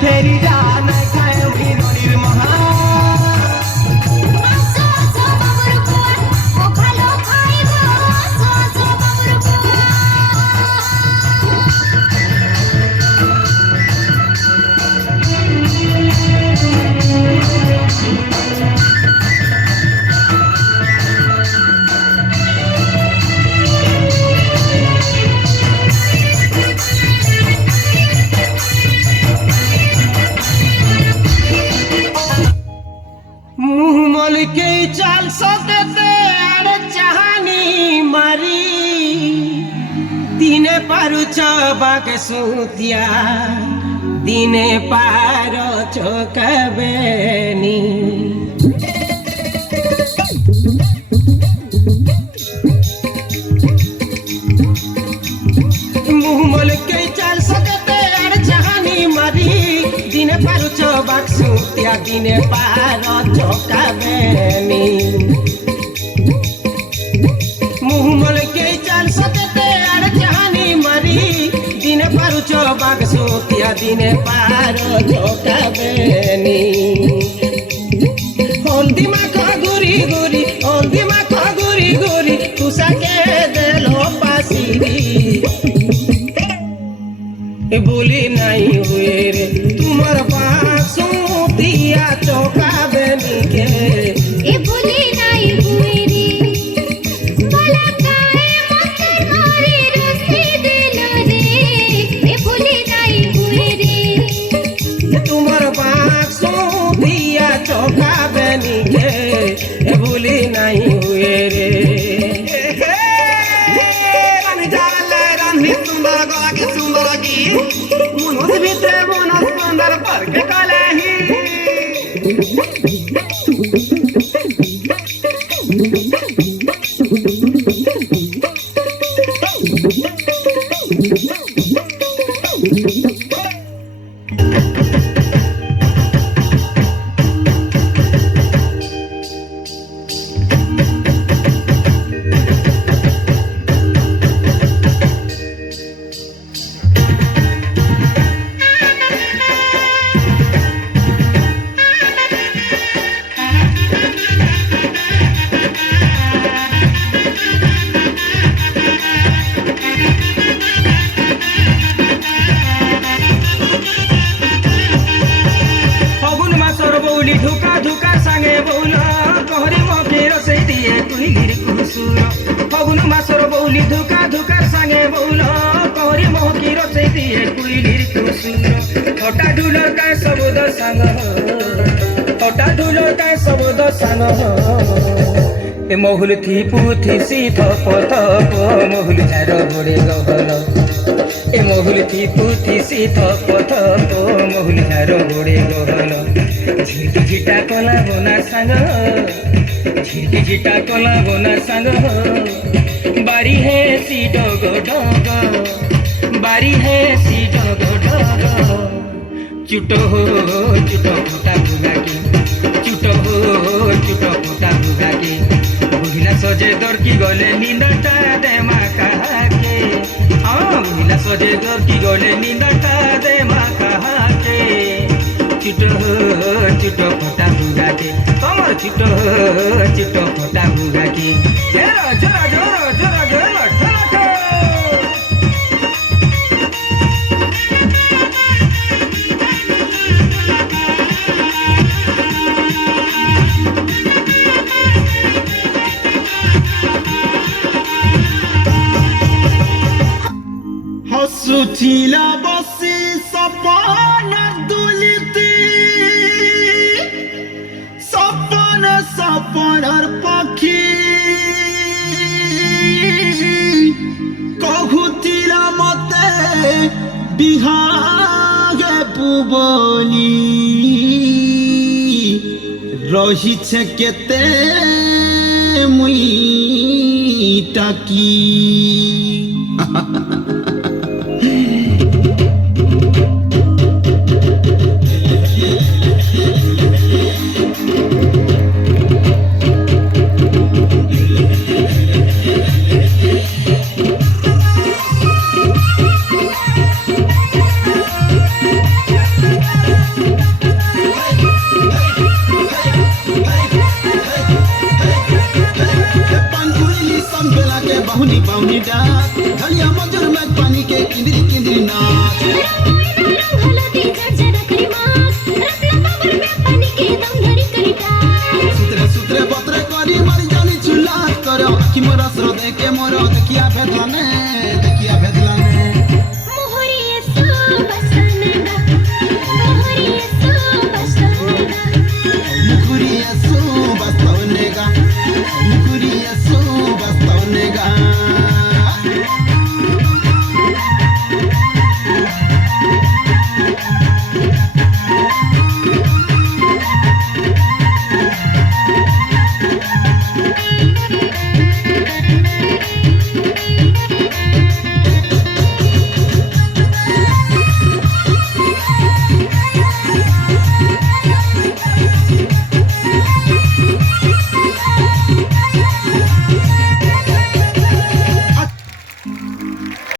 फेरी जा नहीं खाए भी नदीर महा के चाल सकते अरे चाहनी मारी दिने पारु चबाक सुतिया दिने पार चोकबेनी मुहमल के चाल सकते अरे चाहनी मारी दिने पारु चबाक सुतिया दिने पार चोकबेनी मुहमल के चाल सकते अरे चाहनी मारी दिने पारु चबाक सुतिया दिने पार चोकबेनी हल्दी माखा गुरी गुरी हल्दी माखा गुरी गुरी तुसा के देलो पासिरी बोली नहीं हुए रे तुम्हार पास दिया चौकाबेनी के बोली नहीं हुए रे बोला काहे मत मारे रस्ते दिल रे बोली नहीं हुए रे तुम्हार पास दिया चौकाबेनी के बोली नहीं हुए रे सुंदर गला के सुंदर की मुनोस भितरे मुनोस सुंदर पर के कलही धुका धुका सांगे बौल कहरी मफिर से दिए कुहिर कुसुर फगुन मासर बौली धुका धुका सांगे बौल कहरी मफिर से दिए कुहिर कुसुर हटा ढुलर का शब्द सांग हटा ढुलर का शब्द सांग ए महुल थी पुथी सीथ पथ महुल झार बड़े गहल ए महुल थी पुथी सीथ पथ महुल झार बड़े गहल झिटी झिटा कला बोना सांग झिटी झिटा कला बोना सांग बारी है सी डग डग बारी है सी डग डग चुटो फुटा भुगा की चुटो फुटा भुगा की बुझिला सजे दरकी गले निंदटा दे मा कहा के बुझिला सजे दरकी गले निंदटा दे मा कहा के चुटो फटा भुगा के कमर चुटो फटा भुगा के जरा जरा जरा जरा जरा সুচিলা বসি সপন দুলিতি সপন সপনর পাখি কহুতিলা মতে বিহাগে পুবলি রহিছে কেতে মুই টাকি पाउनी डाक ढलिया मजर में पानी के किंदरी किंदरी नाच सुतरे सुतरे बतरे करी मरी जानी चुला करो कि मोरा स्रोत के मोरो देखिया भेटला ने